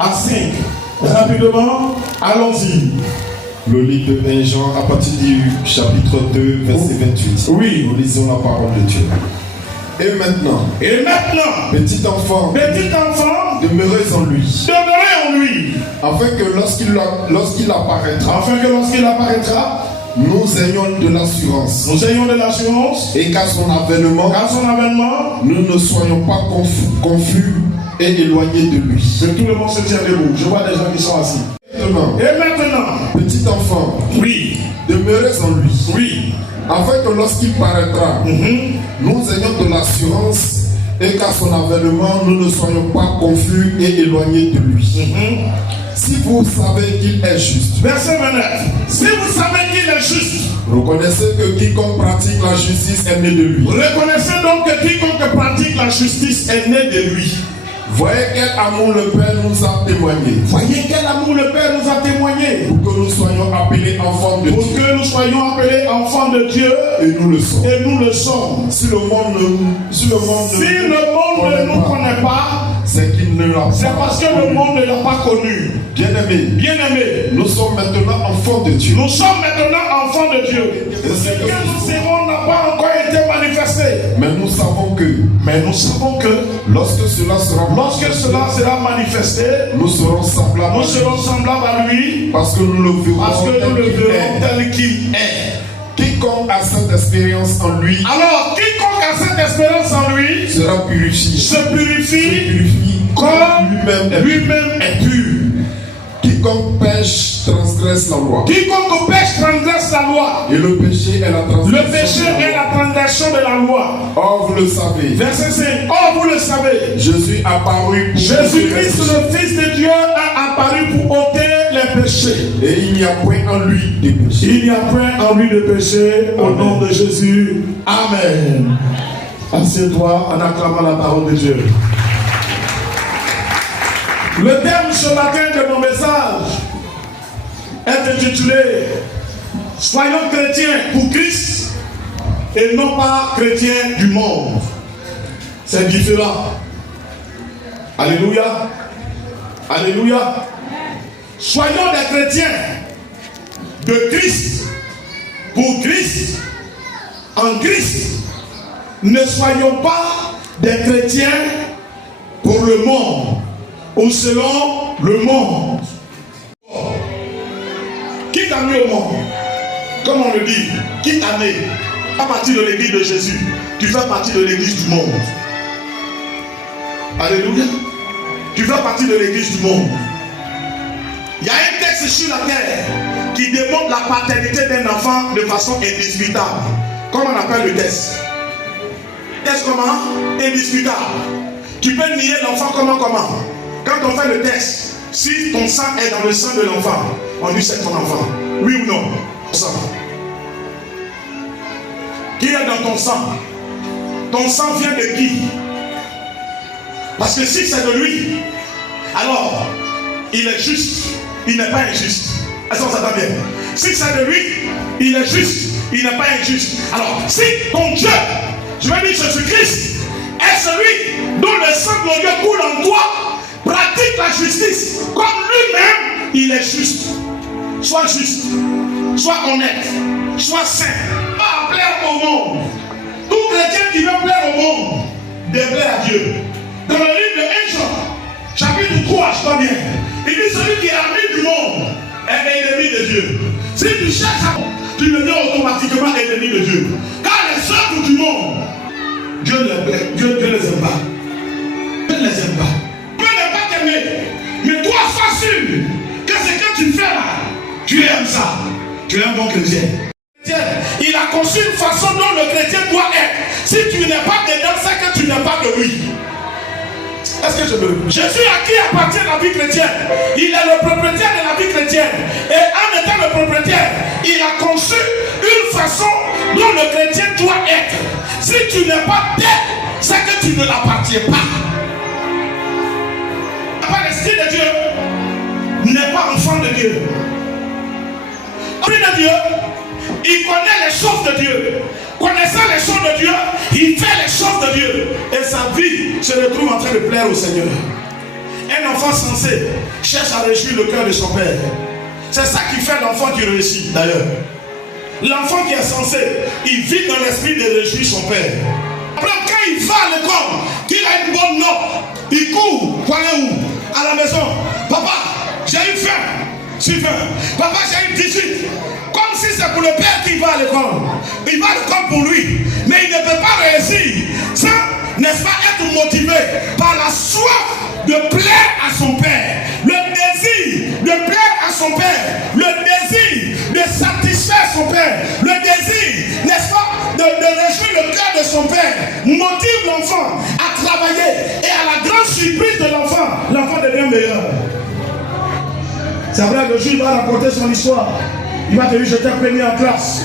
à 5. Rapidement, allons-y. Le livre de 1 Jean, à partir du chapitre 2, verset 28. Oui. Nous lisons la parole de Dieu. Et maintenant, petit enfant, demeurez en lui, afin que lorsqu'il apparaîtra, nous ayons de l'assurance, et qu'à son avènement, nous ne soyons pas confus et éloignés de lui. Que tout le monde se tient debout. Je vois des gens qui sont assis. Et maintenant, petit enfant, demeurez en lui, afin que lorsqu'il paraîtra, nous ayons de l'assurance et qu'à son avènement, nous ne soyons pas confus et éloignés de lui. Si vous savez qu'il est juste, verset 29, si vous savez qu'il est juste, reconnaissez que quiconque pratique la justice est né de lui. Reconnaissez donc que quiconque pratique la justice est né de lui. Voyez quel amour le Père nous a témoigné. Voyez quel amour le Père nous a témoigné. Pour que nous soyons appelés enfants de Dieu. Pour que nous soyons appelés enfants de Dieu. Et nous le sommes. Et nous le sommes. Si le monde ne nous connaît pas, c'est qu'il ne l'a pas. C'est parce que le monde ne l'a pas connu. Bien-aimés, nous sommes maintenant enfants de Dieu. Nous sommes maintenant enfants de Dieu. Ce que nous serons n'a pas encore été manifesté. Mais nous savons que lorsque cela sera manifesté, nous serons semblables à lui, parce que nous le verrons tel qu'il est. Quiconque a cette expérience en lui, sera purifié. Se purifie comme lui-même est pur. Quiconque pêche transgresse la loi. Et le péché est la transgression de la loi. Or vous le savez. Verset 5. Or vous le savez. Jésus-Christ, le Fils de Dieu, a apparu pour ôter les péchés. Et il n'y a point en lui de péché. Au nom de Jésus. Amen. Assieds-toi en acclamant la parole de Dieu. Le thème ce matin de mon message est intitulé Soyons chrétiens pour Christ et non pas chrétiens du monde. C'est différent. Alléluia. Alléluia. Soyons des chrétiens de Christ pour Christ en Christ. Ne soyons pas des chrétiens pour le monde ou selon le monde. Qui t'a mis au monde? Comme on le dit, qui t'a né? À partir de l'église de Jésus, tu fais partie de l'église du monde. Alléluia. Tu fais partie de l'église du monde. Il y a un texte sur la terre qui démontre la paternité d'un enfant de façon indiscutable. Comment on appelle le texte? Texte comment? Indiscutable. Tu peux nier l'enfant comment? Quand on fait le test, si ton sang est dans le sang de l'enfant, on dit c'est ton enfant. Oui ou non? Sang. Qui est dans ton sang? Ton sang vient de qui? Parce que si c'est de lui, alors il est juste, il n'est pas injuste. Est-ce qu'on s'entend bien? Si c'est de lui, il est juste, il n'est pas injuste. Alors, si ton Dieu, je vais dire Jésus-Christ, est celui dont le sang glorieux coule en toi, pratique la justice comme lui-même, il est juste. Sois juste, sois honnête, sois saint. Pas plaire au monde. Tout chrétien qui veut plaire au monde, déplaire à Dieu. Dans le livre de 1 Jean, chapitre 3, je crois bien, il dit celui qui est ami du monde est ennemi de Dieu. Si tu cherches à tu deviens automatiquement ennemi de Dieu. Car les œuvres du monde, Dieu les aime pas. Dieu ne les aime pas. Dieu ne pas t'aimer. Mais toi, sois sûr que ce que tu fais là, tu aimes ça. Tu es un bon chrétien. Il a conçu une façon dont le chrétien doit être. Si tu n'es pas dedans, c'est que tu n'es pas de lui. Est-ce que je veux? Jésus à qui appartient la vie chrétienne? Il est le propriétaire de la vie chrétienne. Et en étant le propriétaire, il a conçu une façon dont le chrétien doit être. Si tu n'es pas tel, c'est que tu ne l'appartiens pas. Pas l'esprit de Dieu n'est pas enfant de Dieu. L'esprit de Dieu, il connaît les choses de Dieu. Connaissant les choses de Dieu, il fait les choses de Dieu. Et sa vie se retrouve en train de plaire au Seigneur. Un enfant sensé cherche à réjouir le cœur de son père. C'est ça qui fait l'enfant qui réussit d'ailleurs. L'enfant qui est censé, il vit dans l'esprit de réjouir son père. Après, quand il va à l'école, qu'il a une bonne note, il court, pour aller où? À la maison. Papa, j'ai eu faim. J'ai faim. Papa, j'ai eu 18. Comme si c'est pour le père qui va à l'école. Il va à l'école pour lui. Mais il ne peut pas réussir sans, n'est-ce pas, être motivé par la soif de plaire à son père. Le désir de plaire à son père. Le désir de satisfaire son père. Le désir, n'est-ce pas, de réjouir le cœur de son père motive l'enfant à travailler. Et à la grande surprise de l'enfant devient meilleur. C'est vrai, le jour il va raconter son histoire. Il va te dire, j'étais premier en classe.